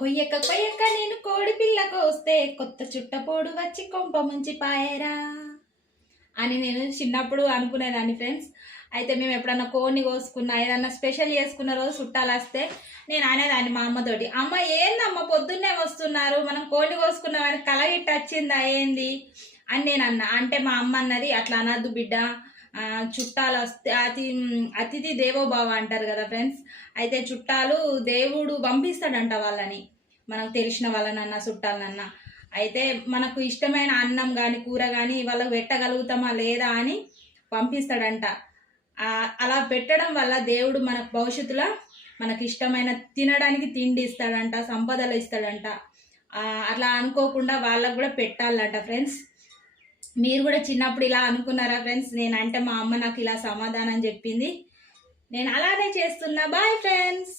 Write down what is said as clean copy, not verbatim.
కొయ్యక కొయ్యక నేను కోడి పిల్లకు వస్తే కొత్త చుట్టపోడు వచ్చి కొంప ముంచి పాయరా అని నేను చిన్నప్పుడు అనుకునేదాన్ని ఫ్రెండ్స్. అయితే మేము ఎప్పుడన్నా కోడిని కోసుకున్నా ఏదన్నా స్పెషల్ చేసుకున్న రోజు చుట్టాలు వస్తే నేను అనేదాన్ని మా అమ్మతోటి, అమ్మ ఏందమ్మ పొద్దున్నే వస్తున్నారు, మనం కోడిని కోసుకున్నామని కలగిట్ట వచ్చిందా ఏంది అని నేను అన్నా. అంటే మా అమ్మ అన్నది, అట్లా అనద్దు బిడ్డ, చుట్టాలు వస్తే అతిథి దేవోభావ అంటారు కదా ఫ్రెండ్స్. అయితే చుట్టాలు దేవుడు పంపిస్తాడంట వాళ్ళని, మనకు తెలిసిన వాళ్ళనన్నా చుట్టాలనన్నా. అయితే మనకు ఇష్టమైన అన్నం కానీ కూర కానీ వాళ్ళకు పెట్టగలుగుతామా లేదా అని పంపిస్తాడంట. అలా పెట్టడం వల్ల దేవుడు మన భవిష్యత్తులో మనకి ఇష్టమైన తినడానికి తిండి ఇస్తాడంట, సంపదలు ఇస్తాడంట. అట్లా అనుకోకుండా వాళ్ళకు కూడా పెట్టాలంట ఫ్రెండ్స్. మీరు కూడా చిన్నప్పుడు ఇలా అనుకున్నారా ఫ్రెండ్స్? నేనంటే మా అమ్మ నాకు ఇలా సమాధానం చెప్పింది, నేను అలానే చేస్తున్నా. Bye friends.